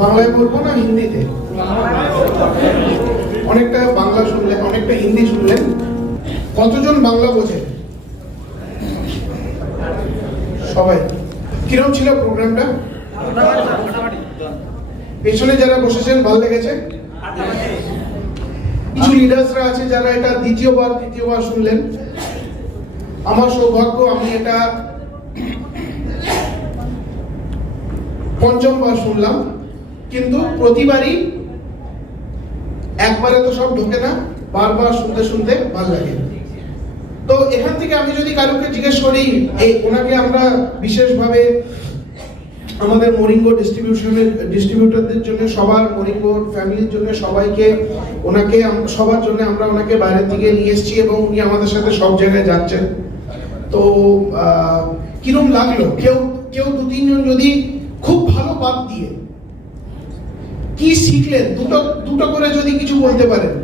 বাংলায় বলবো না হিন্দিতে? অনেকটা বাংলা শুনলেন, অনেকটা হিন্দি শুনলেন। কতজন বাংলা বোঝে? সবাই। কিরকম ছিল প্রোগ্রামটা? পেছনে যারা বসেছেন ভালো লেগেছে? কিছু লিডার্সরা আছে যারা এটা দ্বিতীয়বার শুনলেন। আমার সৌভাগ্য, আমি এটা পঞ্চমবার শুনলাম, কিন্তু প্রতিবারই একবারে তো সব ঢোকে না, বারবার শুনতে শুনতে ভালো লাগে। তো এখান থেকে আমি যদি কারোকে জিজ্ঞেস করি, ওনাকে আমরা বিশেষভাবে আমাদের মরিঙ্গো ডিস্ট্রিবিউটরদের জন্য, সবার মরিঙ্গো ফ্যামিলির জন্য, সবাইকে ওনাকে সবার জন্য আমরা ওনাকে বাইরে থেকে নিয়ে এসেছি এবং উনি আমাদের সাথে সব জায়গায় যাচ্ছেন। তো কিরম লাগলো? কেউ দু তিনজন যদি খুব ভালো বাদ দিয়ে কি শিখলেন, দুটো করে যদি কিছু বলতে পারেন,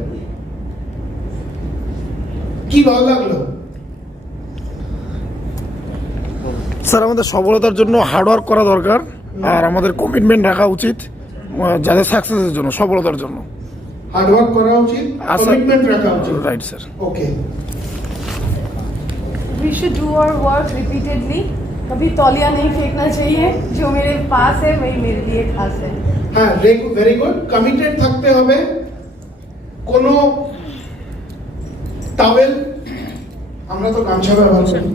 কি ভালো লাগলো? স্যার, আমাদের সফলতার জন্য হার্ডওয়ার্ক করা দরকার, আর আমাদের কমিটমেন্ট রাখা উচিত যাদের সাকসেসের জন্য, সফলতার জন্য হার্ডওয়ার্ক করা উচিত, কমিটমেন্ট রাখা উচিত। Right sir. Okay. We should do our work repeatedly. कभी तौलिया नहीं फेंकना चाहिए, जो मेरे पास है वही मेरे लिए खास है। হ্যাঁ, ভেরি গুড। কমিটেড থাকতে হবে। কোনো টাওয়েল, আমরা তো গামছা ব্যবহার করি,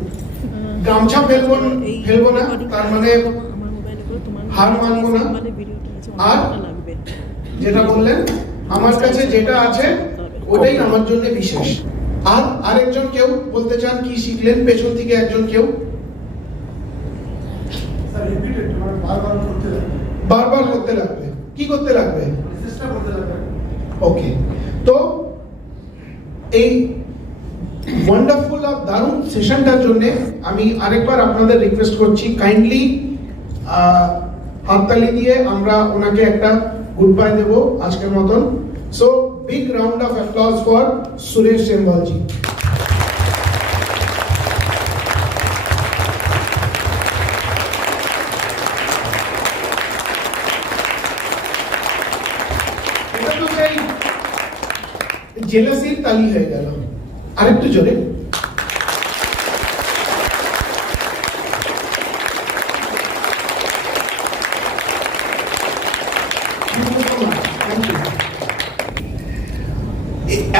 গামছা ফেলবো না, তার মানে হার মানবো না। আর যেটা বললেন, আমার কাছে যেটা আছে ওটাই আমার জন্য বিশেষ। আর আরেকজন কেউ বলতে চান কি শিখলেন পেছন থেকে? একজন কেউ? বারবার করতে লাগবে। কি করতে লাগবে? ওকে। তো এই ওয়ান্ডারফুল আর দারুণ সেশনটার জন্য আমি আরেকবার আপনাদের রিকোয়েস্ট করছি, কাইন্ডলি হাততালি দিয়ে আমরা ওনাকে একটা গুড বাই দেবো আজকের মতন। So big round of applause for Suresh Semwal ji. জেলাসির তালি হয়ে গেল। আরেকটু জোরে।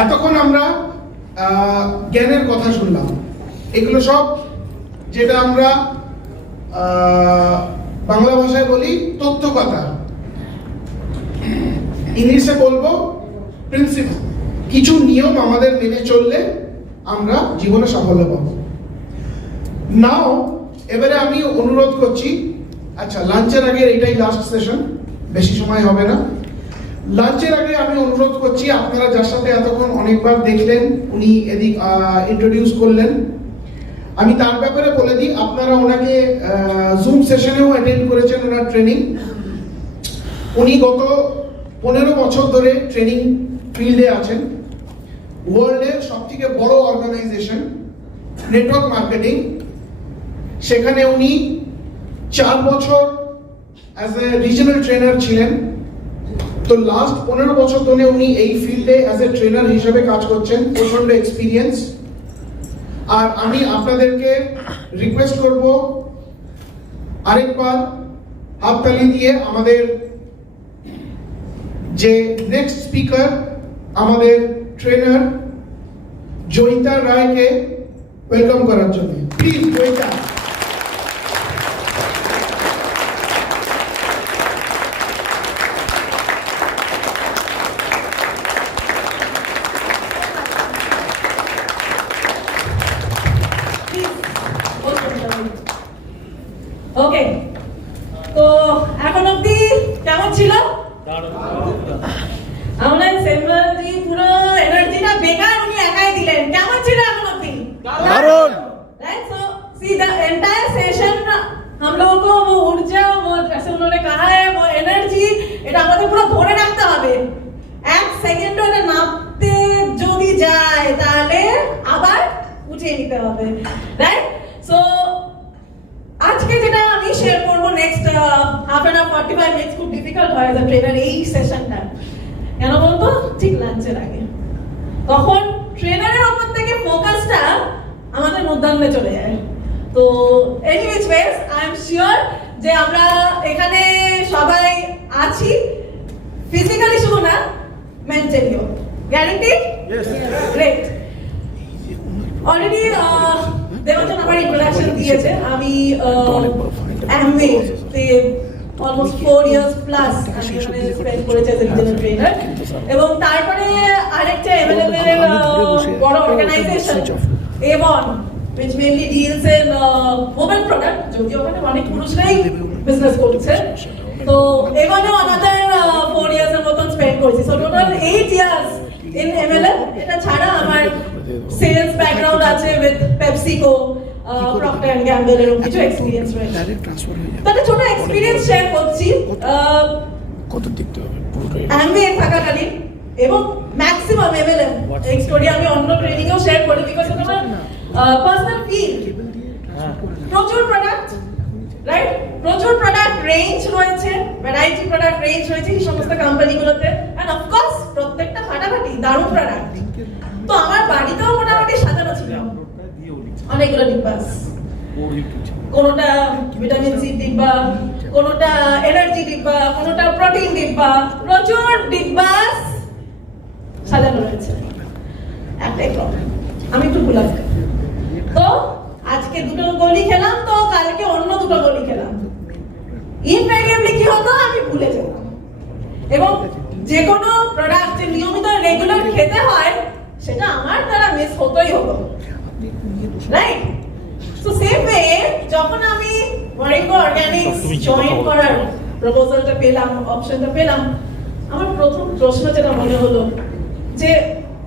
এতক্ষণ আমরা জ্ঞানের কথা শুনলাম। এগুলো সব যেটা আমরা বাংলা ভাষায় বলি তথ্য কথা, ইংলিশে বলবো প্রিন্সিপাল। কিছু নিয়ম আমাদের মেনে চললে আমরা জীবনে সাফল্য পাবো। নাও এবারে আমি অনুরোধ করছি, আচ্ছা লাঞ্চের আগে, এটাই লাস্ট সেশন, বেশি সময় হবে না। লাঞ্চের আগে আমি অনুরোধ করছি, আপনারা যার সাথে এতক্ষণ অনেকবার দেখলেন, উনি এদিক ইন্ট্রোডিউস করলেন, আমি তার ব্যাপারে বলে দিই। আপনারা ওনাকে জুম সেশনেও অ্যাটেন্ড করেছেন, ওনার ট্রেনিং। উনি গত 15 বছর ধরে ট্রেনিং ফিল্ডে আছেন। ওয়ার্ল্ডের সবথেকে বড় অর্গানাইজেশন নেটওয়ার্ক মার্কেটিং, সেখানে উনি 4 বছর অ্যাজ এ রিজনাল ট্রেনার ছিলেন। তো লাস্ট 15 বছর ধরে উনি এই ফিল্ডে অ্যাজ এ ট্রেনার হিসেবে কাজ করছেন, প্রচন্ড এক্সপিরিয়েন্স। আর আমি আপনাদেরকে রিকোয়েস্ট করব, আরেকবার হাততালি দিয়ে আমাদের যে নেক্সট স্পিকার, আমাদের ট্রেনার জয়িতা রায়কে ওয়েলকাম করার জন্য। প্লিজ জয়িতা। ওকে, তো এখন অব্দি কেমন ছিল? আমাদের সেমওয়ালজি পুরো এনার্জিটা বেকার উনি একাই দিলেন। কেমন ছিল এখন অব্দি? দারুণ। Right, so see the entire session हम लोगों को वो ऊर्जा, वो जैसे उन्होंने कहा है, वो एनर्जी এটা আমাদের পুরো ধরে রাখতে হবে। এক সেকেন্ডও এটা নামতে যদি যায় তাহলে আবার উঠে শিখিয়ে নিতে হবে, রাইট? সো আজকে যেটা আমি শেয়ার করব next half an hour 45 minutes খুব ডিফিকাল্ট হয় অ্যাজ আ ট্রেনার এই সেশনটা। কেন বলতো? ঠিক লাঞ্চের আগে, তখন ট্রেনারের উপর থেকে ফোকাসটা আমাদের মধ্যাহ্নে চলে যায়। তো anyways ways I am sure যে আমরা এখানে সবাই আছি, ফিজিক্যালি শুধু না, মেন্টালিও। গ্যারান্টি? গ্রেট। অলরেডি দেবচন আমার ইন্ট্রোডাকশন দিয়েছে। আমি অ্যামওয়ে তে অলমোস্ট 4 ইয়ার্স প্লাস আমি এখানে স্পেন্ড করেছি অ্যাজ এ রিজনাল ট্রেনার, এবং তারপরে আরেকটা এমএলএম এর বড় organisation Avon which mainly deals in women product, যদিও ওখানে অনেক পুরুষরাই বিজনেস করছে। তো এখানেও আমাদের 4 ইয়ার্স এর মতন স্পেন্ড করেছি। So total 8 years in MLM. এটা ছাড়া আমার সেলস ব্যাকগ্রাউন্ড আছে with PepsiCo, Procter and gamble এর কিছু এক্সপেরিয়েন্স রয়েছে। তাহলে ছোট এক্সপেরিয়েন্স শেয়ার করছি। কত দেখতে হবে অ্যামওয়ে থাকাকালীন এবং ম্যাক্সিমাম এমএলএম এই স্টোরি আমি অন্য ট্রেনিংয়েও শেয়ার করি, বিকজ এটা আমার পার্সোনাল ফিল। প্রচুর প্রোডাক্ট, রাইট? প্রচুর প্রোডাক্ট রেঞ্জ রয়েছে, ভ্যারাইটি প্রোডাক্ট রেঞ্জ রয়েছে এই সমস্ত কোম্পানিগুলোতে, এন্ড অফ কোর্স প্রত্যেকটা ফাটাফাটি দারুণ প্রোডাক্ট। তো আমার বাড়িতেও মোটামুটি সাজানো ছিল অনেকগুলো ডিব্বাস, কোনোটা ভিটামিন সি ডিব্বা, কোনোটা এনার্জি ডিব্বা, কোনোটা প্রোটিন ডিব্বা, প্রচুর ডিব্বাস সাজানো রয়েছে। একটাই প্রবলেম, আমি একটু ভুলা যাই। তো আজকে দুটো গলি খেলাম, তো কালকে অন্য দুটো গলি খেলাম। ইনভেরিয়েবলি কি হতো? আমি ভুলে যেতাম। এবং যে কোনো প্রোডাক্ট যে নিয়মিত রেগুলার খেতে হয় সেটা আমার দ্বারা মিস হতোই হতো, রাইট? সো সেম ওয়ে যখন আমি মরিঙ্গো অর্গানিক্স জয়েন করার প্রপোজালটা পেলাম, অপশনটা পেলাম, আমার প্রথম প্রশ্ন যেটা মনে হলো যে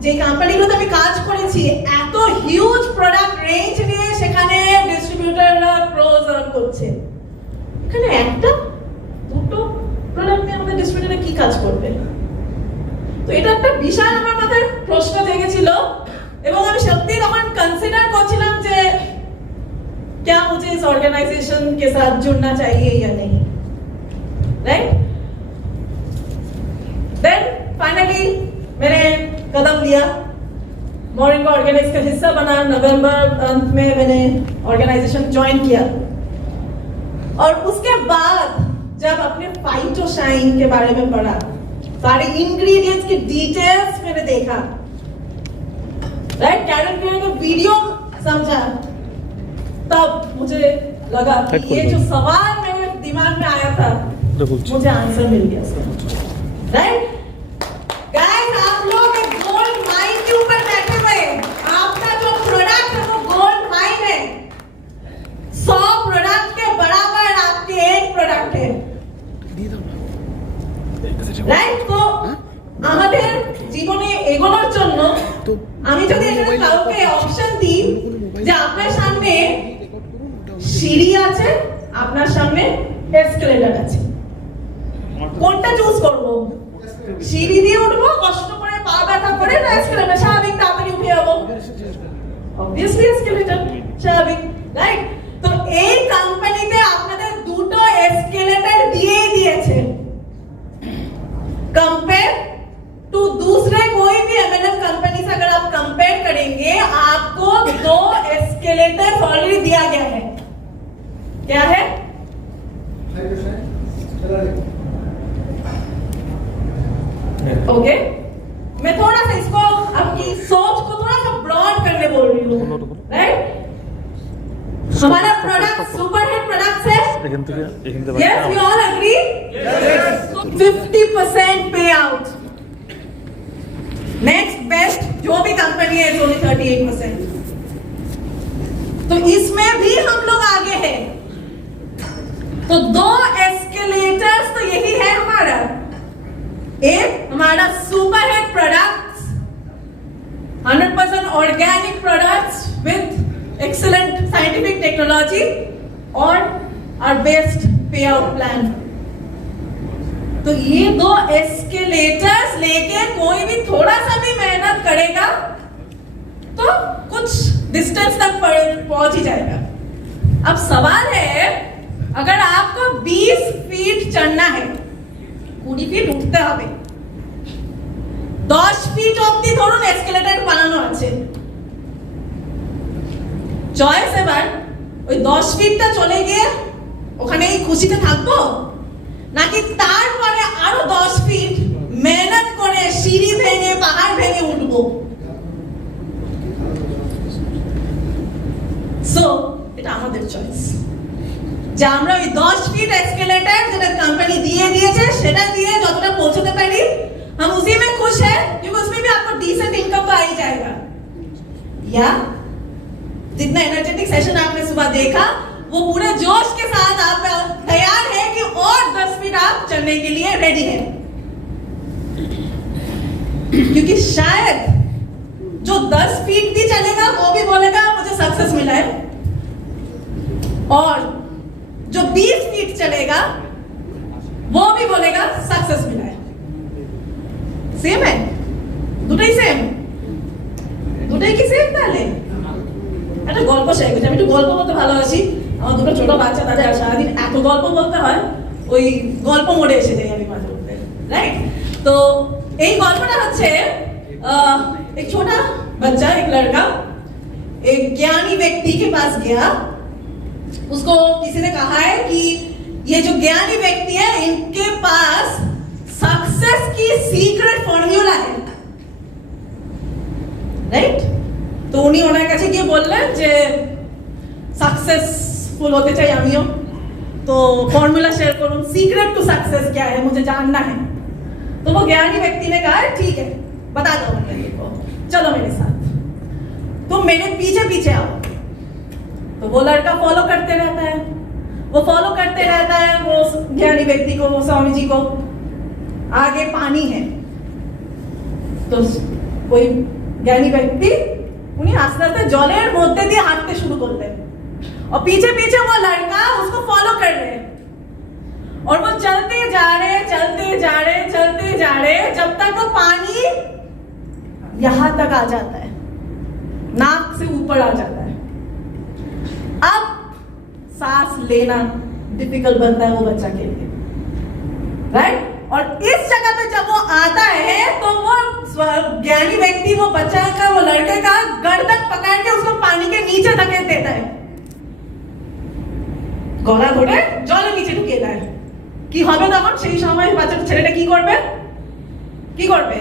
যে কোম্পানিগুলোতে আমি কাজ করেছি এত হিউজ প্রোডাক্ট রেঞ্জ নিয়ে সেখানে ডিস্ট্রিবিউটররা ক্রোজ আর্ন করছে, এখানে একটা দুটো প্রোডাক্ট নিয়ে আমাদের ডিস্ট্রিবিউটররা কি কাজ করবে? তো এটা একটা বিশাল আমার মাথায় প্রশ্ন জেগেছিল, এবং আমি সত্যি তখন কনসিডার করছিলাম যে क्या मुझे इस ऑर्गेनाइजेशन के साथ जुड़ना चाहिए या नहीं, राइट? देन फाइनली मैंने कदम लिया, मोरिंगो ऑर्गेनिक्स का हिस्सा बना। नवंबर अंत में मैंने ऑर्गेनाइजेशन ज्वाइन किया, और उसके बाद जब अपने फाइटोशाइन के बारे में पढ़ा, सारे इंग्रेडिएंट्स की डिटेल्स मैंने देखा, राइट? कैरन केयर का वीडियो समझा, तब मुझे लगा कि ये जो सवाल मेरे दिमाग में आया था मुझे आंसर मिल गया उसका, राइट? गाइस, आप लोग एक गोल्ड माइन के ऊपर बैठे हुए, आपका जो प्रोडक्ट है वो गोल्ड माइन है। 100 प्रोडक्ट के बराबर आपके एक प्रोडक्ट है, রাইট? তো আমাদের জীবনে এগোনোর জন্য আমি যদি এখানে কাউকে অপশন দিই যে আপনার সামনে সিঁড়ি আছে, আপনার সামনে এসকেলেটর আছে, কোনটা চুজ করব? সিঁড়ি দিয়ে উঠবো কষ্ট করে, পা ব্যথা করে, না এসকেলেটর স্বাভাবিক তাড়াতাড়ি উঠে যাবো? অবভিয়াসলি এসকেলেটর স্বাভাবিক, রাইট? তো এই কোম্পানিতে আপনাদের দুটো এসকেলেটর দিয়েই দিয়েছে, कंपेयर टू दूसरे कोई भी एमएलएम कंपनी से अगर आप कंपेयर करेंगे, आपको 2 एस्केलेटर ऑलरेडी दिया गया है। क्या है? ओके, मैं थोड़ा सा इसको आपकी सोच को थोड़ा सा ब्रॉड करने बोल रही हूँ, राइट? हमारा प्रोडक्ट सुपरहिट प्रोडक्ट है, yes, we all agree? Yes. 50% pay out, next best जो भी कंपनी है ओनली 38%। तो इसमें भी हम लोग आगे हैं। तो 2 एस्केलेटर्स तो यही है हमारा, एक हमारा superhit products, 100% organic products with excellent scientific technology, और our best payout plan। तो ये 2 एस्केलेटर्स लेके कोई भी थोड़ा सा भी मेहनत करेगा तो कुछ डिस्टेंस तक पहुंच ही जाएगा। अब सवाल है, अगर आपको 20 फीट चढ़ना है, 20 ফিট উঠতে হবে, 10 ফিট অবধি ধরুন এসকেলেটর বানানো আছে, চয়েস এবার ওই 10 ফিটটা চলে গিয়ে ওখানেই খুশিতে থাকবো, নাকি তারপরে আরো 10 ফিট মেহনত করে সিঁড়ি ভেঙে পাহাড় ভেঙে উঠবো? সো এটা আমাদের চয়েস যে আমরা ওই 10 ফিট एस्केलेटर যেটা কোম্পানি দিয়ে দিয়েছে সেটা দিয়ে যতটা পৌঁছতে পারি हम उसी में खुश है, क्योंकि उसमें भी आपको डिसेंट इनकम तो आ ही जाएगा। या जितना एनर्जेटिक सेशन आपने सुबह देखा वो पूरे जोश के साथ आप तैयार है कि और 10 फीट आप चलने के लिए रेडी है, क्योंकि शायद जो 10 फीट भी चलेगा वो भी बोलेगा मुझे सक्सेस मिला है, और जो 20 फीट चलेगा वो भी बोलेगा सक्सेस मिला है। सेम है, দুটোই সেম, দুটোই কি সেম? তাহলে একটা গল্প শেয়ার করছি। আমি একটু গল্প বলতে ভালোবাসি। আমার দুটো ছোট বাচ্চা, তাদের সারাদিন এত গল্প বলতে হয়, ওই গল্প মোড়ে এসে যাই আমি মাঝে মধ্যে, রাইট? তো এই গল্পটা হচ্ছে एक छोटा बच्चा, एक लड़का एक ज्ञानी व्यक्ति के पास गया। उसको किसी ने कहा है कि ये जो ज्ञानी व्यक्ति है इनके पास सक्सेस की सीक्रेट फॉर्मूला है, राइट? तो উনি ওনার কাছে গিয়ে বললেন যে सक्सेसफुल होते चाहिए আমিও, तो फॉर्मूला शेयर करूं, सीक्रेट टू सक्सेस क्या है मुझे जानना है। तो वो ज्ञानी व्यक्ति ने कहा ठीक है बता दो मेरे को, चलो मेरे साथ, तुम मेरे पीछे पीछे आओ। तो वो लड़का फॉलो करते रहता है, वो फॉलो करते रहता है वो ज्ञानी व्यक्ति को, वो स्वामी जी को। आगे पानी है, तो कोई ज्ञानी व्यक्ति उन्हें आस्ते आस्ते जलेर मध्य दिए हांटते शुरू करते हैं, और पीछे पीछे वो लड़का उसको फॉलो कर रहे हैं, और वो चलते जा रहे चलते जा रहे चलते जा रहे, जब तक वो पानी यहां तक आ जाता है, नाक से ऊपर आ जाता है। अब सांस लेना डिफिकल्ट बनता है वो बच्चा के लिए, राइट? और इस जगह पे जब वो आता है तो वो ज्ञानी व्यक्ति वो बच्चा का, वो लड़के का गर्दन पकड़ के उसको पानी के नीचे धकेल देता है, গলা ধরে জলের নিচে ঢুকিয়ে দেয়। কি হবে তখন? সেই সময় বাচ্চাটা, ছেলেটা কি করবে? কি করবে?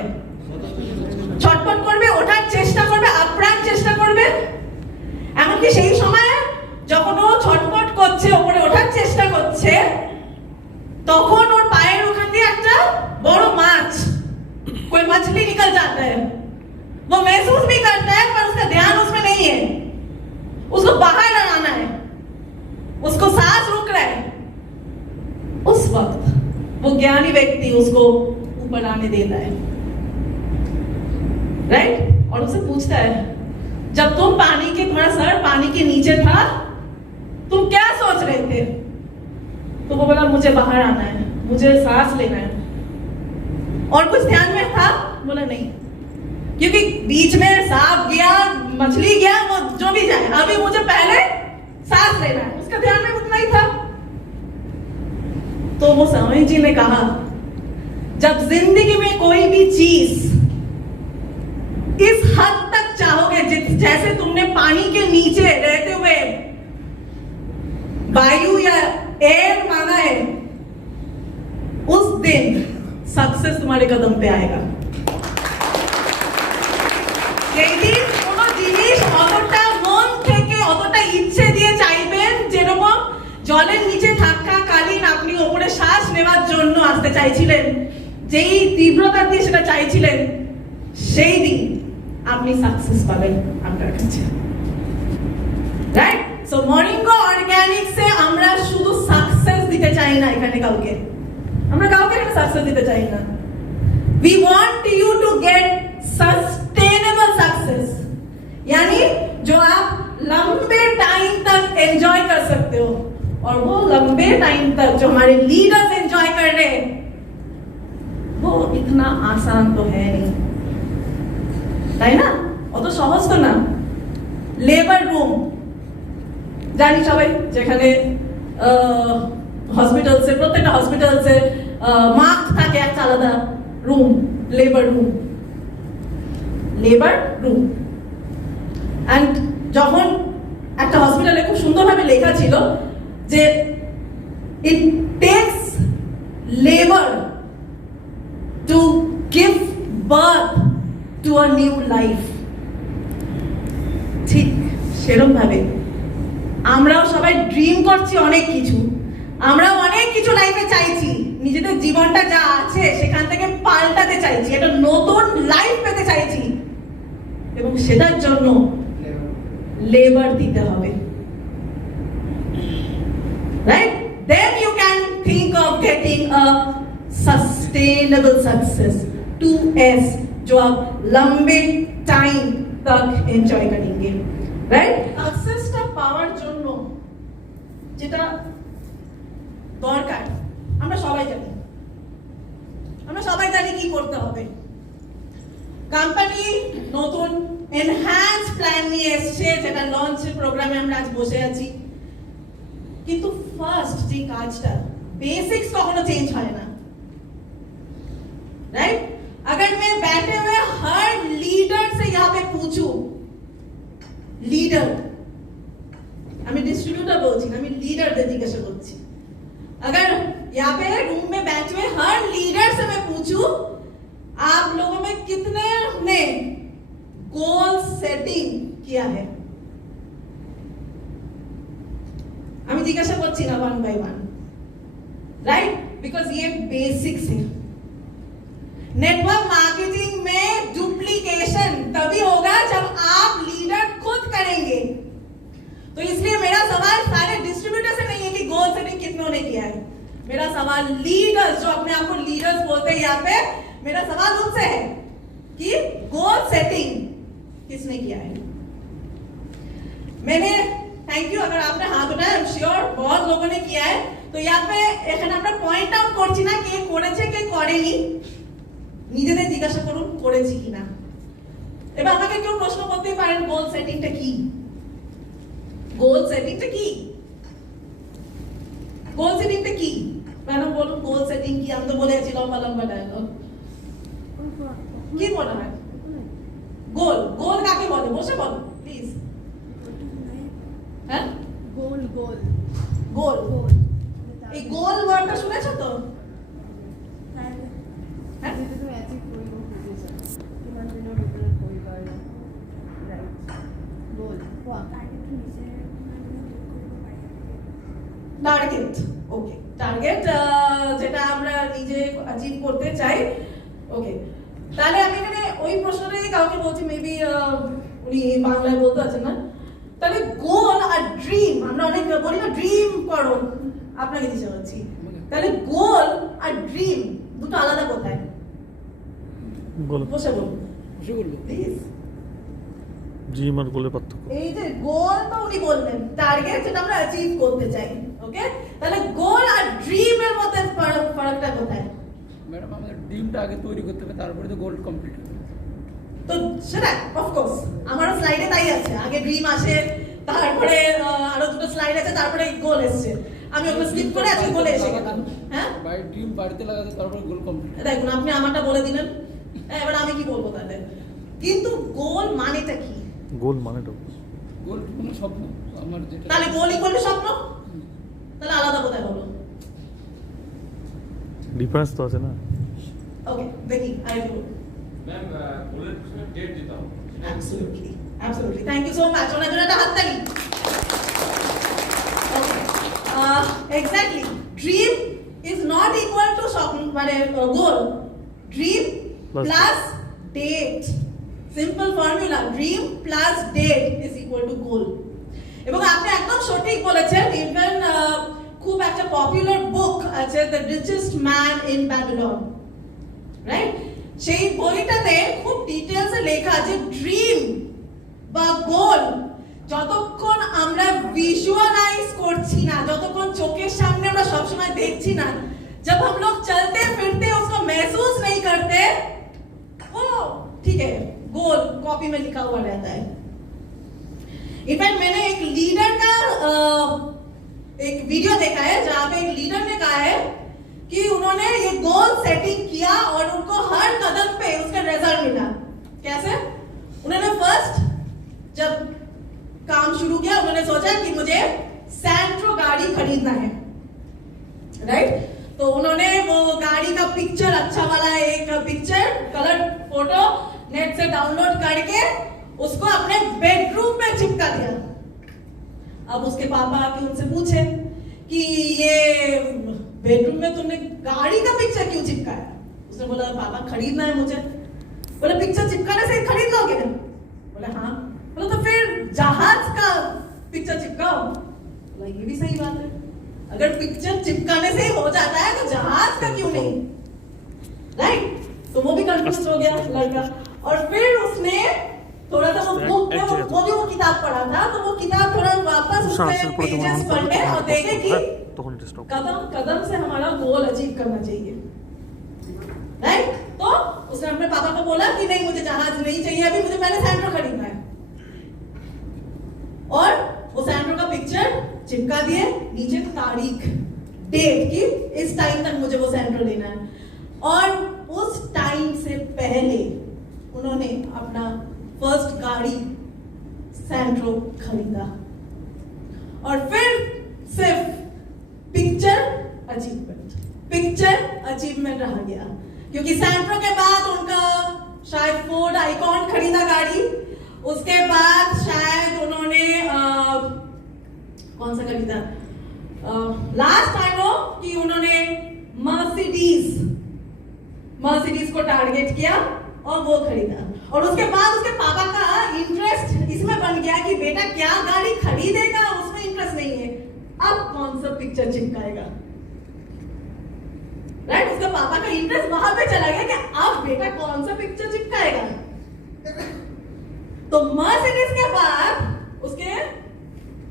ছটফট করবে, ওঠার চেষ্টা করবে, আপ্রাণ চেষ্টা করবে। এমনকি সেই সময় যখন ও ছটফট করছে, উপরে ওঠার চেষ্টা করছে, তখন ওর পায়ের ওখান দিয়ে একটা বড় মাছ, कोई मछली निकल जाता है। वो महसूस भी करता है पर उसका ध्यान उसमें नहीं है, उसको बाहर लगाना है, उसको सांस रुक रहा है। उस वक्त वो ज्ञानी व्यक्ति उसको ऊपर आने देता है, राइट? और उससे पूछता है जब तुम पानी के, तुम्हारा सर पानी के नीचे था, तुम क्या सोच रहे थे? तो वो बोला मुझे बाहर आना है, मुझे सांस लेना है। और कुछ ध्यान में था? बोला नहीं, क्योंकि बीच में सांप गया, मछली गया, वो जो भी जाए, अभी मुझे पहले सांस लेना है, उसका ध्यान में उतना ही था। तो वो स्वामी जी ने कहा जब जिंदगी में कोई भी चीज इस हद तक चाहोगे, जैसे तुमने पानी के नीचे रहते हुए वायु या एयर मांगा है, उस दिन सक्सेस तुम्हारे कदम पे आएगा। যেদিন কোনো জিনিস অতটা মন থেকে, অতটা ইচ্ছে দিয়ে চাইবেন, যেরকম জলের নিচে থাকাকালীন আপনি ওপরে শ্বাস নেওয়ার জন্য আসতে চাইছিলেন, যেই তীব্রতা দিয়ে সেটা চাইছিলেন, সেই দিন আপনি সাকসেস পাবেন আপনার কাছে, রাইট? সো মর্নিঙ্গো অর্গানিক্সে আমরা শুধু সাকসেস দিতে চাই না, এখানে কাউকে আমরা কাউকে এখানে সাকসেস দিতে চাই না। We want you to get sustainable success, यानी जो आप लंबे टाइम तक एंजॉय कर सकते हो, और वो लंबे टाइम तक जो हमारे लीडर्स एंजॉय कर रहे हैं, वो इतना आसान तो है नहीं, তাই না? অত সহজ তো না। লেবার রুম, জানি সবাই, যেখানে হসপিটালসে, প্রত্যেকটা হসপিটালসে মার্ক থাকে একটা আলাদা room, labour room, labour room. And যখন একটা হসপিটালে খুব সুন্দরভাবে লেখা ছিল যে ইট tax labour to give birth to a new life. ঠিক সেরকম ভাবে আমরাও সবাই ড্রিম করছি অনেক কিছু, আমরাও অনেক কিছু লাইফে চাইছি, নিজেদের জীবনটা যা আছে সেখান থেকে পাল্টাতে চাইছি, একটা নতুন লাইফ পেতে চাইছি, এবং সেটার জন্য লেবার দিতে হবে, right? Then you can think of getting a sustainable success, 2S, जो आप लंबे टाइम तक एंजॉय करेंगे, राइट? सक्सेसটা পাওয়ার জন্য যেটা দরকার আমরা সবাই জানি কি করতে হবে। কোম্পানি নতুন এনহ্যান্স প্ল্যান নিয়ে এসেছে, যেটা লঞ্চের প্রোগ্রামে আমরা আজ বসে আছি, কিন্তু ফার্স্ট যে কাজটা, बेसिक्स कखनो चेंज হয় না, राइट? अगर मैं बैठे हुए हर लीडर से यहाँ पे पूछूं, लीडर, আমি ডিস্ট্রিবিউটর বলছি না, আমি लीडरদের জিজ্ঞাসা করছি, अगर यहाँ पे रूम में बैठे हुए हर लीडर से मैं पूछूं, आप लोगों में कितने ने गोल सेटिंग किया है? আমি জিজ্ঞাসা করছি না one by one, right? Because ये बेसिक्स है। नेटवर्क मार्केटिंग में डुप्लीकेशन तभी होगा जब आप लीडर खुद करेंगे। तो इसलिए मेरा सवाल सारे डिस्ट्रीब्यूटर से नहीं है कि गोल सेटिंग कितनों ने किया है, मेरा सवाल लीडर्स, जो अपने आप को लीडर्स बोलते हैं यहाँ पे, मेरा सवाल उनसे है कि गोल सेटिंग किसने किया है? मैंने, थैंक यू, अगर आपने हाथ उठाया, आई एम श्योर बहुत लोगों ने किया है। तो यहाँ पे এখানে আমরা পয়েন্ট আউট করছি না কে করেছে কে করেনি, নিজেদের জিজ্ঞাসা করুন করেছি কিনা। এবার আমাকে কেউ প্রশ্ন করতেই পারেন গোল সেটিংটা কি, গোল সেটিংটা কি, গোল সেটিংটা কি? ম্যাডাম বলুন গোল সেটিং কি? আমি তো বলে আছি লম্বা লম্বা ডায়লগ, কি মনে হয় গোল? গোল কাকে বলে? বসে বল প্লিজ। হ্যাঁ, গোল গোল গোল, এই গোল ওয়ার্ডটা শুনেছো তো? হ্যাঁ, যেটা তুমি অ্যাচিভ করবে খুঁজেছো কিমান দিনৰ ভিতৰত কৰি পাৰিবা, রাইট? গোল কোৱা, টার্গেট, ওকে, টার্গেট যেটা আমরা নিজে অ্যাচিভ করতে চাই, ওকে। তাহলে আমি এখানে ওই প্রশ্নটাই কাউকে বলছি, মেবি উনি বাংলায় বলতে আছেন না, তাহলে গোল আর ড্রিম, আমরা অনেক বলি না ড্রিম করো, আপনাকে দিতে হচ্ছি, তাহলে গোল আর ড্রিম দুটো আলাদা কোথায়? বসে বলুন প্লিজ। ড্রিম আর গোলের পার্থক্য, এই যে গোল তো উনি বললেন, টার্গেট যেটা আমরা অ্যাচিভ করতে চাই, ওকে, তাহলে গোল আর ড্রিম এর মধ্যে ফারাকটা কোথায়? ম্যাডাম আমাদের ড্রিমটা আগে তৈরি করতে হবে, তারপরে তো গোল কমপ্লিট হবে। তো সেটা অফকোর্স আমারও স্লাইডে তাই আছে, আগে ড্রিম আসে, তারপরে আরো দুটো স্লাইড আছে, তারপরে গোল এসছে, আমি ওগুলো স্কিপ করে আজকে গোলে এসে গেলাম। হ্যাঁ, বাই ড্রিম বাড়িতে লাগাতে তারপরে গোল কমপ্লিট। দেখুন আপনি আমারটা বলে দিলেন, এবার আমি কি বলবো তাহলে? কিন্তু গোল মানেটা কি? গোল মানেটা গোল কোনো স্বপ্ন আমার যেটা, তাহলে গোল ইকুয়াল টু স্বপ্ন, তাহলে আলাদা কোথায় হলো? ডিফারেন্স তো আছে না। ওকে, দেখি আরেকটু। मैम गोल्डन क्वेश्चन डेट देता हूं Absolutely, absolutely. Thank you so much. ওনার জন্য একটা হাততালি। Exactly. Dream is not equal to মানে goal. Dream plus date. Simple formula. Dream plus date is equal to goal. এবং আপনি একদম সঠিক বলেছেন, ইভেন খুব একটা পপুলার বুক আছে, the richest man in Babylon, right? সেই বইটাতে খুব ডিটেইলসে লেখা আছে ড্রিম বা গোল যতক্ষণ আমরা ভিজুয়ালাইজ করছি না, যতক্ষণ চোখের সামনে আমরা সবসময় দেখছি না, जब हम लोग चलते फिरते उसको महसूस नहीं करते, वो ठीक है गोल कॉपी में लिखा हुआ रहता है। इनफैक्ट मैंने एक लीडर का एक वीडियो देखा है जहां पे एक लीडर ने कहा है कि उन्होंने ये गोल सेटिंग किया और उनको हर कदम पे उसका रिजल्ट मिला। कैसे? उन्होंने फर्स्ट जब काम शुरू किया उन्होंने सोचा कि मुझे सैंट्रो गाड़ी खरीदना है, राइट? तो उन्होंने वो गाड़ी का पिक्चर, अच्छा वाला एक पिक्चर, कलर फोटो नेट से डाउनलोड करके उसको अपने बेडरूम में चिपका दिया। अब उसके पापा आके उनसे पूछे कि ये बेडरूम में तुमने गाड़ी का पिक्चर क्यों चिपकाया? उसने बोला पापा खरीदना है मुझे। बोले पिक्चर चिपकाने से खरीद लोगे? बोले हाँ। बोला तो फिर जहाज का पिक्चर चिपकाओ। बोला ये भी सही बात है, अगर पिक्चर चिपकाने से ही हो जाता है तो जहाज का क्यों नहीं, राइट? तो वो भी कंफ्यूज हो गया लड़का। और फिर उसने थोड़ा सा वो बुक में वो जो किताब पढ़ा था तो वो किताब थोड़ा वापस उसमें पेजेस पढ़ने और देखे कि कदम कदम से हमारा गोल अचीव करना चाहिए, राइट? तो उसने अपने पापा को बोला कि नहीं मुझे जहाज नहीं चाहिए अभी, मुझे पहले सैंट्रो खरीदना है। और वो सैंट्रो का पिक्चर चिपका दिए, नीचे तारीख, डेट की इस टाइम तक मुझे वो सैंट्रो लेना है। और उस टाइम से पहले उन्होंने अपना फर्स्ट गाड़ी सैंट्रो खरीदा और फिर सिर्फ पिक्चर अचीवमेंट रह गया, क्योंकि सैंट्रो के बाद उनका शायद फोर्ड आइकॉन खरीदा गाड़ी, उसके बाद शायद उन्होंने कौन सा खरीदा, लास्ट टाइम हो कि उन्होंने मर्सिडीज को टारगेट किया और वो खरीदा। और उसके बाद उसके पापा का इंटरेस्ट इसमें बन गया कि बेटा क्या गाड़ी खरीदेगा, उसमें इंटरेस्ट नहीं है, अब कौन सा पिक्चर चिपकाएगा, राइट? उसके पापा का इंटरेस्ट वहां पे चला गया कि अब बेटा कौन सा पिक्चर चिपकाएगा। तो मर्सिडीज के बाद उसके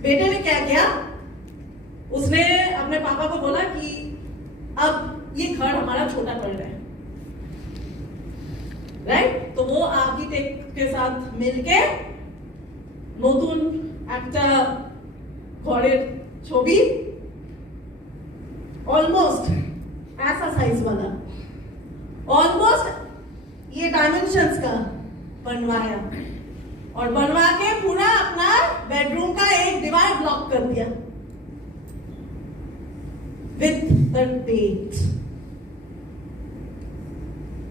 बेटे ने क्या किया, उसने अपने पापा को बोला कि अब ये घर हमारा छोटा पड़ रहा है, राइट? तो वो आर्किटेक्ट के साथ मिलके नतून একটা ঘরের ছবি ऑलमोस्ट ऐसा साइज वाला, ऑलमोस्ट ये डायमेंशंस का बनवाया और बनवा के पूरा अपना बेडरूम का एक दीवार ब्लॉक कर दिया विथ द डेट,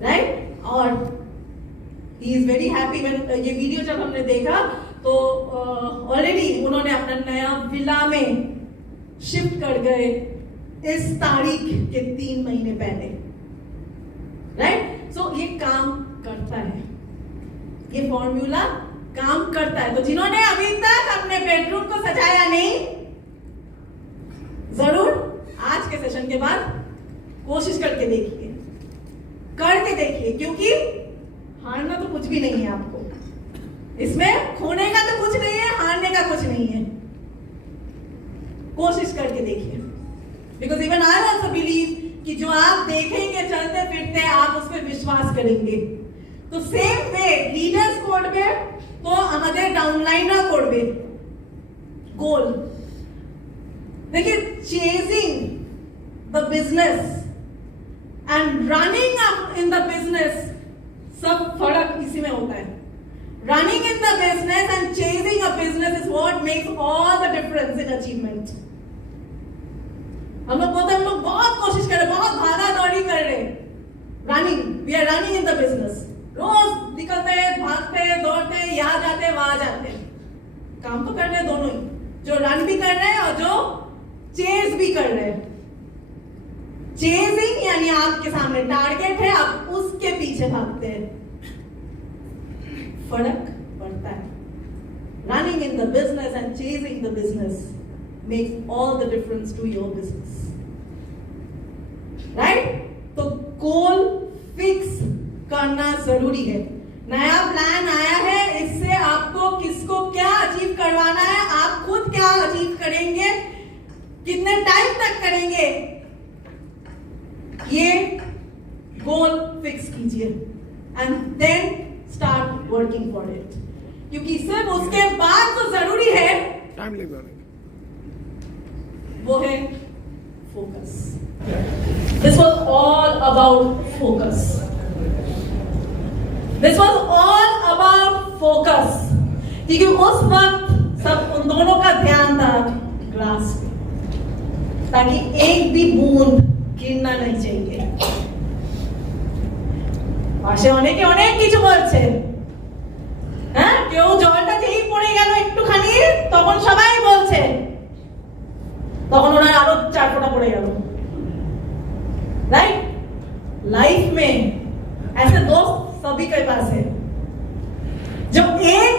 राइट? और ही इज वेरी हैप्पी। ये वीडियो जब हमने देखा तो ऑलरेडी उन्होंने अपना नया विला में शिफ्ट कर गए इस तारीख के 3 महीने पहले, राइट? सो ये काम करता है, ये फॉर्मूला काम करता है। तो जिन्होंने अभी तक अपने बेडरूम को सजाया नहीं, जरूर आज के सेशन के बाद कोशिश करके देखिए, क्योंकि हारना तो कुछ भी नहीं है आपको, इसमें खोने का तो कुछ नहीं है, हारने का कुछ नहीं है। कोशिश करके देखिए, because even I also believe कि जो आप देखेंगे चलते फिरते आप उस पर विश्वास करेंगे। तो सेम वे लीडर्स করবে तो আমাদের ডাউনলাইনরা করবে গোল। देखिए, chasing the business and running up in the business, सब फर्क इसी में होता है। Running in the business and chasing a business is what makes all the difference in achievement. हम लोग बोलते हैं हम लोग बहुत कोशिश कर रहे हैं, बहुत भागा दौड़ी कर रहे हैं, running, we are running in the business, रोज निकलते भागते दौड़ते, यहाँ जाते वहां जाते, काम तो कर रहे हैं दोनों ही, जो रन भी कर रहे हैं और जो चेज भी कर रहे हैं। चेजिंग यानी आपके सामने टारगेट है, आप उसके पीछे भागते हैं, फर्क पड़ता है। Running in the business and chasing the business makes all the difference to your business, right? तो गोल फिक्स करना जरूरी है। नया प्लान आया है, इससे आपको किसको क्या अचीव करवाना है, आप खुद क्या अचीव करेंगे, कितने टाइम तक करेंगे, ये गोल फिक्स कीजिए and then start working for it. क्योंकि सिर्फ उसके बाद जो जरूरी है टाइम लगবে অনেক। वो है focus. This was all about focus. This was all about focus. क्योंकि उस वक्त सब उन दोनों का ध्यान था ग्लास पे, ताकि एक भी बूंद गिरना नहीं चाहिए। পাশে অনেকে অনেক কিছু বলছে, হ্যাঁ, কেউ জলটা যেই পড়ে গেল একটুখানি তখন সবাই বলছে, তখন ওনার আরো 4 ফোঁটা পড়ে গেল। राइट? लाइफ में ऐसे दोस्त सभी के पास है जो एक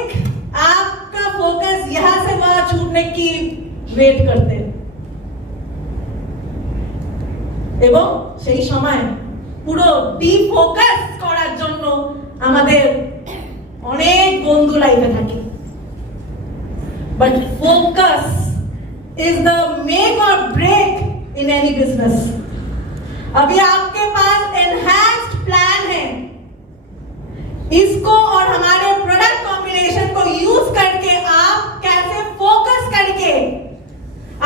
आपका फोकस यहां से वहां छूटने की वेट करते हैं এবং সেই সময় পুরো ডিফোকাস করার জন্য আমাদের অনেক বন্ধু লাইফে থাকে। But focus is the make और ब्रेक इन एनी बिजनेस। अभी आपके पास एनहांस्ड प्लान है, इसको और हमारे प्रोडक्ट कॉम्बिनेशन को यूज करके आप कैसे फोकस करके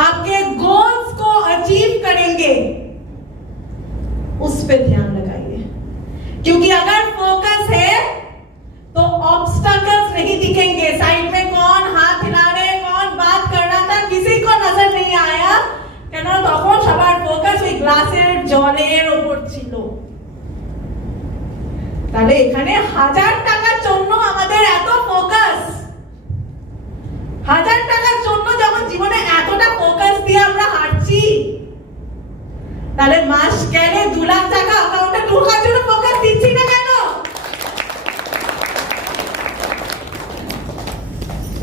आपके गोल्स को अचीव करेंगे उस पे ध्यान लगाइए। क्योंकि अगर फोकस है तो ऑब्स्टकल्स नहीं दिखेंगे, साइड में कौन हाथ हिला रहे, कौन बात कर रहा था, किसी को नजर नहीं आया, কেন তখন সবার ফোকাস ওই গ্লাসের জলের উপর ছিল। তাহলে এখানে 1000 টাকার জন্য আমাদের এত ফোকাস, 1000 টাকার জন্য যখন জীবনে এতটা ফোকাস দিয়ে আমরা হাঁটছি, তাহলে মাস গেলে 2 লাখ টাকা অ্যাকাউন্টে ঢোকার জন্য ফোকাস দিচ্ছি না কেন?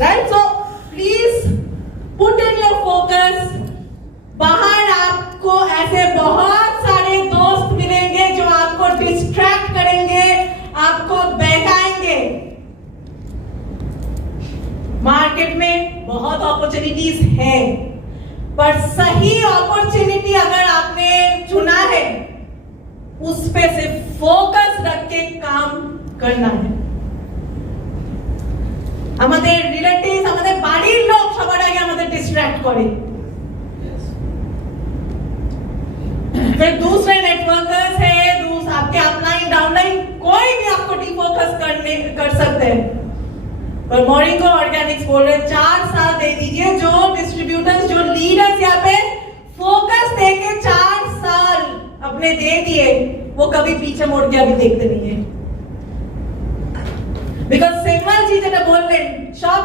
Right? So please put in your focus. बाहर आपको ऐसे बहुत सारे दोस्त मिलेंगे जो आपको डिस्ट्रैक्ट करेंगे, आपको बहकाएंगे। मार्केट में बहुत अपॉर्चुनिटीज है, पर सही अपॉर्चुनिटी अगर आपने चुना है उस पे सिर्फ फोकस रख के काम करना है। আমাদের রিলেটিভস, আমাদের বাড়ির লোক সবার আগে আমাদের ডিস্ট্রैक्ट করে, फिर दूसरे नेटवर्कर्स है, आपके अपलाइन डाउनलाइन कोई भी आपको डिफोकस कर सकते हैं। पर मॉर्निंग ऑर्गेनिक्स बोल रहे 4 साल दे दीजिए, जो डिस्ट्रीब्यूटर्स, जो लीडर्स यहाँ पे फोकस देके 4 साल अपने दे दिए, वो कभी पीछे मुड़ के अभी देखते नहीं है। বিকজ সেমাল জি যেটা বললেন, সব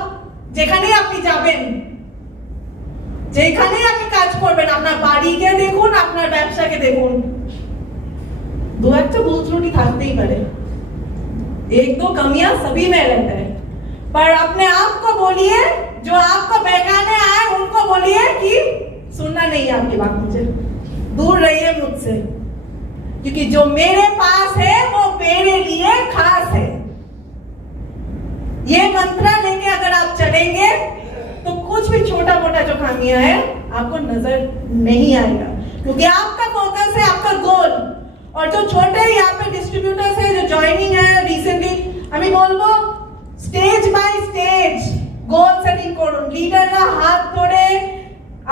যেখানেই আপনি যাবেন, যেখানেই আপনি কাজ করবেন, আপনার বাড়িকে দেখুন, আপনার ব্যবসাকে দেখুন, दो একটা ভুল ত্রুটি থাকতেই পারে, एक दो कमियां सभी में रहता है, पर अपने आप को बोलिए, जो आपको बहकाने आए उनको बोलिए कि सुनना नहीं है आपकी बात, मुझे दूर रहिए मुझसे, क्योंकि जो मेरे पास है वो मेरे लिए खास है। ये मंत्र लेके अगर आप चलेंगे तो कुछ भी छोटा मोटा जो खामियां है आपको नजर नहीं आएगा, क्योंकि आपका फोकस है आपका गोल। और जो छोटे यहाँ पे डिस्ट्रीब्यूटर्स है जो ज्वाइनिंग है रिसेंटली, আমি বলবো stage by stage goal setting করুন, লিডাররা হাত ধরে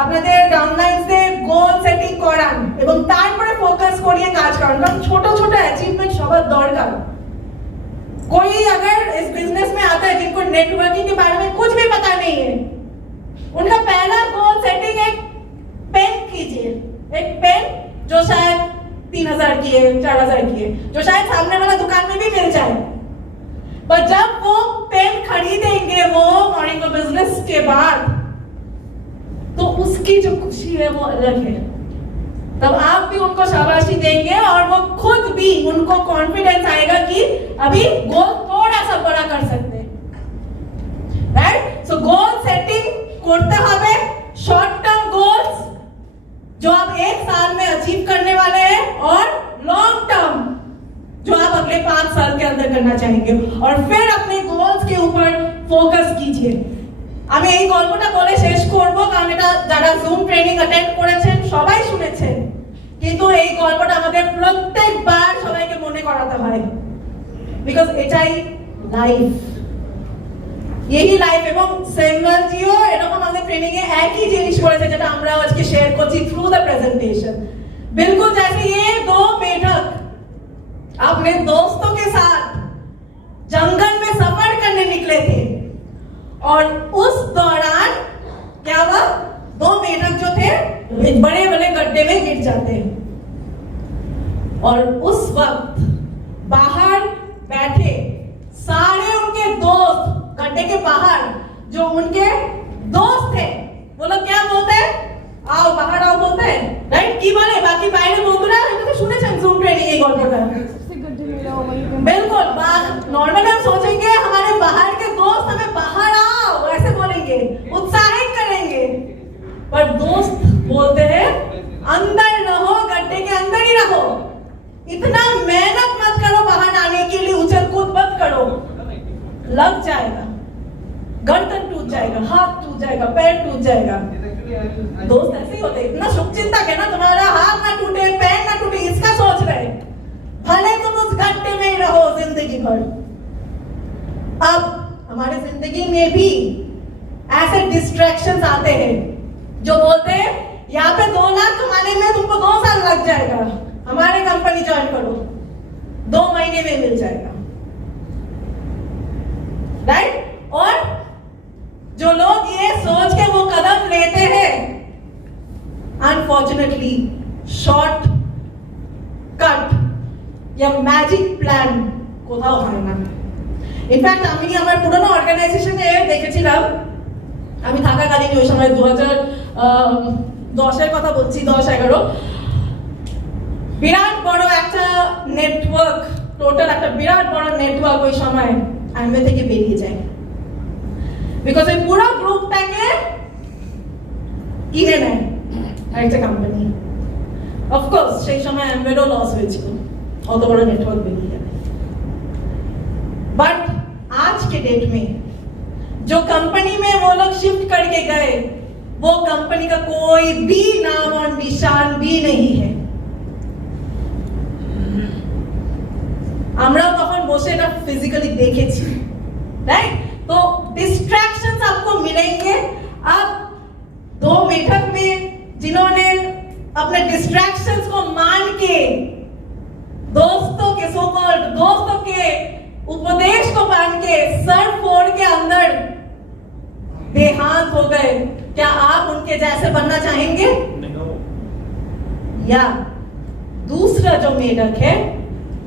আপনাদের ডাউনলাইনসে গোল সেটিং করান এবং তারপরে ফোকাস করিয়ে কাজ করান, কারণ ছোট ছোট অ্যাচিভমেন্ট সবার দরকার। कोई अगर इस बिजनेस में आता है जिनको नेटवर्किंग के बारे में कुछ भी पता नहीं है, उनका पहला गोल सेटिंग एक पेन कीजिए, एक पेन जो शायद 3000 की है, 4000 की है, जो शायद सामने वाला दुकान में भी मिल जाए, पर जब वो पेन खरीदेंगे वो मॉर्निंग बिजनेस के बाद, तो उसकी जो खुशी है वो अलग है। तब आप भी उनको शाबाशी देंगे और वो खुद भी, उनको कॉन्फिडेंस आएगा कि अभी गोल थोड़ा सा बड़ा कर सकते हैं। राइट? सो गोल सेटिंग करते হবে, शॉर्ट टर्म गोल्स जो आप 1 साल में अचीव करने वाले हैं, और लॉन्ग टर्म जो आप अगले 5 साल के अंदर करना चाहेंगे, और फिर अपने गोल्स के ऊपर फोकस कीजिए। আমি এই গল্পটা বলে শেষ করব, কারণ এটা যারা জুম ট্রেনিং অ্যাটেন্ড করেছেন সবাই শুনেছেন, কিন্তু এই গল্পটা আমাদের প্রত্যেকবার সবাইকে মনে করাতে হয়, বিকজ এটাই লাইফ। यही लाइफ এবং সেমওয়াল জিও এরকম আমাদের ট্রেনিং এ একই জিনিস করেছে যেটা আমরা আজকে শেয়ার করছি থ্রু দ্য প্রেজেंटेशन। बिल्कुल जैसे ये दो मेढक अपने दोस्तों के साथ जंगल में सफर करने निकले थे और उस दौरान क्या हुआ, दो मेढक जो थे बड़े बड़े गड्ढे में गिर जाते हैं और उस वक्त बाहर बैठे सारे उनके दोस्त गड्ढे के बाहर जो उनके दोस्त थे वो लोग क्या बोलते हैं, आओ बाहर आओ बोलते हैं, राइट? की बोले बाकी বাইরে বন্ধুরা এটা শুনেছেন জুম ट्रेनिंग এই গল্পটা। सबसे गड्ढे में रहो वहीं पे बिल्कुल नॉर्मली हम सोचेंगे हमारे बाहर के दोस्त हमें बाहर आओ ऐसे बोलेंगे, उत्साहित करेंगे, पर दोस्त बोलते हैं अंदर रहो, गड्ढे के अंदर ही रहो, इतना मेहनत मत करो बाहर आने के लिए, उछल कूद मत करो, लग जाएगा, गर्दन टूट जाएगा, हाथ टूट जाएगा, पैर टूट जाएगा। दोस्त ऐसे ही होते हैं, इतना शुभचिंतक है ना, तुम्हारा हाथ ना टूटे पैर ना टूटे इसका सोच रहे, भले तुम उस गड्ढे में ही रहो जिंदगी भर। अब हमारे जिंदगी में भी ऐसे डिस्ट्रैक्शंस आते हैं जो बोलते हैं यहाँ पे 2 लाख कमाने में तुमको 2 साल लग जाएगा, हमारे कंपनी ज्वाइन करो 2 महीने में मिल जाएगा, राइट? और जो लोग ये सोच के वो कदम लेते हैं अनफॉर्चुनेटली शॉर्ट कट या मैजिक प्लान কোথাও হয় না। ইনফ্যাক্ট আমি আমার পুরনো অর্গানাইজেশনে দেখেছিলাম, আমি থাকাকালীন ওই সময় 2010 এর কথা বলছি, 10-11 বিরাট বড় একটা নেটওয়ার্ক, টোটাল একটা বিরাট বড় নেটওয়ার্ক ওই সময় আইএমএ থেকে বেরিয়ে যায়, বিকজ এই পুরো গ্রুপটাকে কিনে নেয় একটা কোম্পানি। অফকোর্স সেই সময় আইএমএরও লস হয়েছিল, অত বড় नेटवर्क बेरिए जाए। बट आज के डेट में जो कंपनी में वो लोग शिफ्ट करके गए वो कंपनी का कोई भी नाम और निशान भी नहीं है। আমরা তখন বসে এটা फिजिकली দেখেছি, राइट? तो डिस्ट्रैक्शंस आपको मिलेंगे। अब 2 मेढक में जिन्होंने अपने डिस्ट्रैक्शंस को मान के दोस्तों के दोस्तों के उपदेश को मान के सर फोड़ के अंदर देहांत हो गए, क्या आप उनके जैसे बनना चाहेंगे? या दूसरा जो मेढक है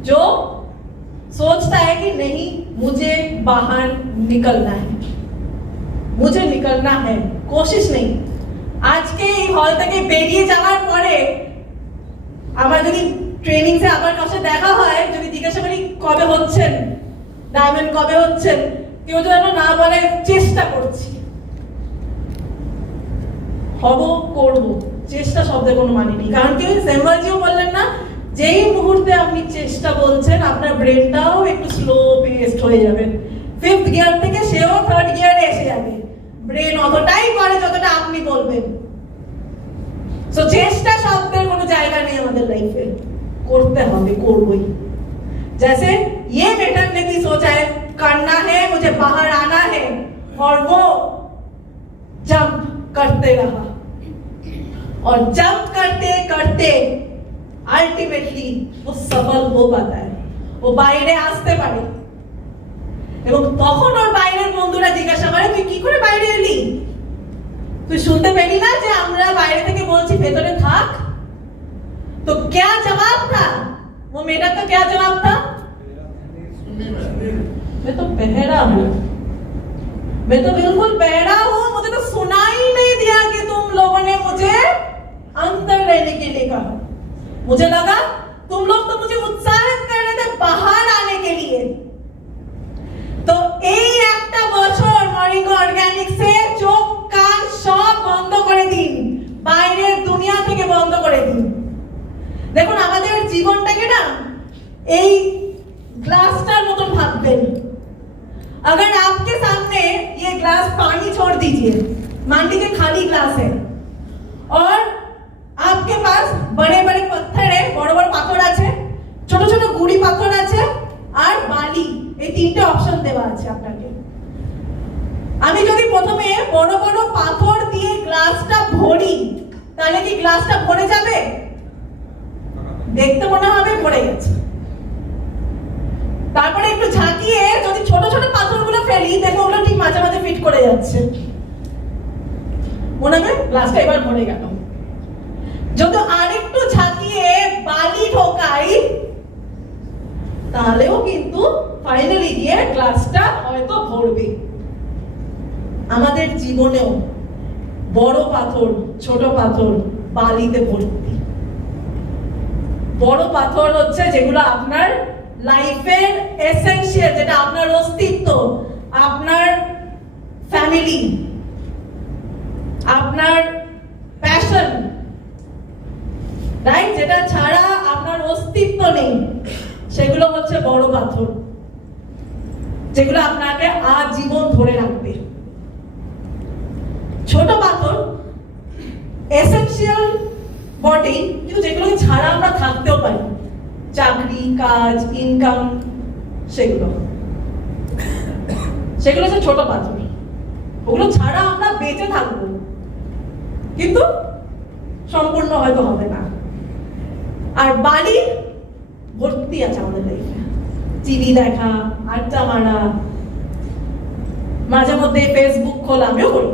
जो सोचता है कि नहीं मुझे बाहर निकलना है, मुझे निकलना है, कोशिश नहीं। आज के हॉल থেকে বেরিয়ে যাওয়ার পরে আমার যদি ট্রেনিং সে আবার কাছে দেখা হয়, যদি জিজ্ঞাসা করি কবে হচ্ছেন ডায়মন্ড, কবে হচ্ছেন, কেউ যেন না বলে চেষ্টা করছি, হব করব, চেষ্টা শব্দের কোনো মানে নেই। কারণ কি সেমওয়ালজিও বললেন না, যেই মুহূর্তে আপনি চেষ্টা বলছেন আপনার ব্রেনটাও একটু স্লো পেস্ট হয়ে যাবে, 5th গিয়ার থেকে সেও 3rd গিয়ারে এসে যাবে, ব্রেন অতটাই করে যতটা আপনি বলবেন। সো চেষ্টা শব্দের কোনো জায়গা নেই আমাদের লাইফে, করতে হবে, করবই। जैसे ये मेढक ने भी सोचा है करना है, मुझे बाहर आना है, और वो जंप करते रहा और जंप करते करते अल्टीमेटली वो सफल हो पाता है, वो বাইরে আসতে পারে। এবং তখন ওর বাইরের বন্ধুরা জিজ্ঞাসা করে তুই কি করে বাইরে এলি, তুই শুনতে পেলি না যে আমরা বাইরে থেকে বলছি ভেতরে থাক? तो क्या जवाब था वो मेढक का, क्या जवाब था? मैं तो बहरा हूँ, मैं तो बिल्कुल बहरा हूँ, मुझे तो सुना ही नहीं दिया कि तुम लोगों ने मुझे अंदर रहने के लिए कहा। मुझे लगा तुम लोग तो मुझे उत्साहित कर रहे थे बाहर आने के लिए। तो এই একটা বছর মরিঙ্গো অর্গানিক্সে চোখ কান সব বন্ধ করে দিন, বাইরের দুনিয়া থেকে বন্ধ করে দিন। দেখুন আমাদের জীবনটাকে না এই ग्लासটার মতন ভাববেন। अगर आपके सामने ये ग्लास पानी छोड़ दीजिए, मान लीजिए खाली ग्लास है और आपके पास बड़े बड़े पत्थर है, बड़ बड़ पाथर আছে, ছোট ছোট গুড়ি পাথর আছে আর বালি, এই তিনটে অপশন দেওয়া আছে আপনাকে। আমি যদি প্রথমে বড় বড় পাথর দিয়ে গ্লাসটা ভরি, তাহলে কি গ্লাসটা ভরে যাবে? দেখতে মনে হবে ভরে গেছে। তারপরে একটু ঝাঁকিয়ে যদি ছোট ছোট পাথরগুলো ফেলি, দেখো ওগুলো ঠিক মাঝে মাঝে ফিট করে যাচ্ছে, মনে হবে গ্লাসটা এবার ভরে গেল। যদি আরেকটু ঝাঁকিয়ে বালি ঢোকাই, তাহলেও কিন্তু ফাইনালি গিয়ে গ্লাসটা হয়তো ভরবে। আমাদের জীবনেও বড় পাথর, ছোট পাথর, বালিতে ভর্তি। বড় পাথর হচ্ছে যেগুলো আপনার লাইফের এসেনশিয়াল, যেটা আপনার অস্তিত্ব, আপনার ফ্যামিলি, আপনার প্যাশন, রাইট, যেটা ছাড়া আপনার অস্তিত্ব নেই, সেগুলো হচ্ছে বড় পাথর, যেগুলো আপনাকে আজীবন ধরে রাখবে। ছোট পাথর এসেনশিয়াল বটে, কিন্তু যেগুলোকে ছাড়া আমরা থাকতেও পারি, চাকরি, কাজ, ইনকাম, সেগুলো হচ্ছে ছোট পাথর। ওগুলো ছাড়া আমরা বেঁচে থাকবো, কিন্তু সম্পূর্ণ হয়তো হবে না। আর বালি ভর্তি আছে আমাদের লাইফে, টিভি দেখা, আড্ডা মারা, মাঝে মধ্যে ফেসবুক খোলা, আমিও করি।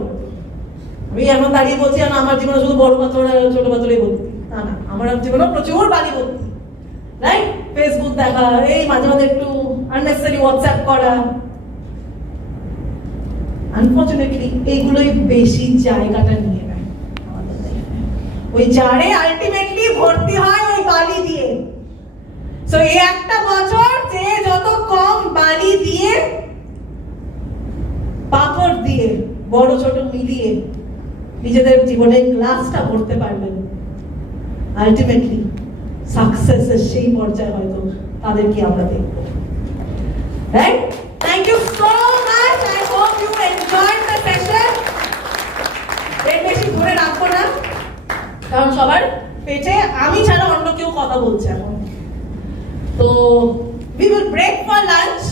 আমি এখন দাঁড়িয়ে বলছি না আমার জীবনে শুধু বড় পাথর আর ছোট পাথরে ভর্তি, না না, আমার জীবনে প্রচুর বালি ভর্তি, রাইট? ফেসবুক দেখা, এই মাঝে মাঝে একটু আননেসেসারি হোয়াটসঅ্যাপ করা, আনফরচুনেটলি এইগুলোই বেশি জায়গাটা নিয়ে নেয় আমাদের লাইফে। ওই জারে আলটিমেটলি ভর্তি হয় ওই বালি দিয়ে। সো এই একটা বছর যে যত কম বালি দিয়ে, পাথর দিয়ে, বড় ছোট মিলিয়ে নিজেদের জীবনের গ্লাসটা ভরতে পারবেন, আলটিমেটলি সাকসেসের সেই পর্যায়ে হয়তো তাদেরকে আমরা দেখব, right? Thank you so much. I hope you enjoyed the session. এর বেশি ধরে রাখবো না, কারণ সবার পেটে আমি ছাড়া অন্য কেউ কথা বলছে এখন। তো we will break for lunch,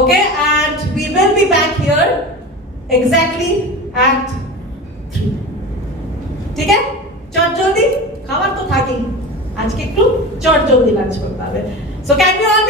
okay, and we will be back here exactly at 3. ঠিক আছে? চট জলদি খাবার তো থাকেই, আজকে একটু চট জলদি লাঞ্চ করতে হবে। So can we all be